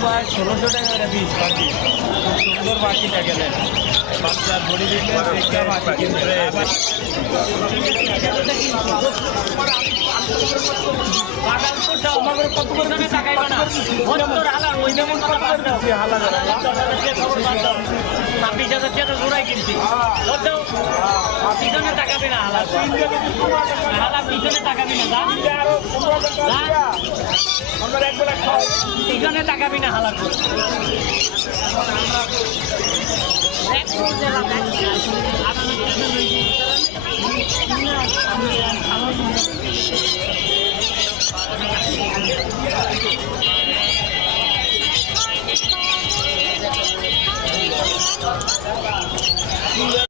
প্রায় 1600 টাকা পিস বাকি সুন্দর বাকি টাকা দেন বাচ্চার বডি বিল্ডার বাকি কিনতে কত করে টাকা না ওই যেমন হালা 26,000 টাকা জোড়াই কিনছি পিছনে টাকা বিনা হালা হালা পিছনে টাকা বিনা পিছনে টাকা বিনা হালা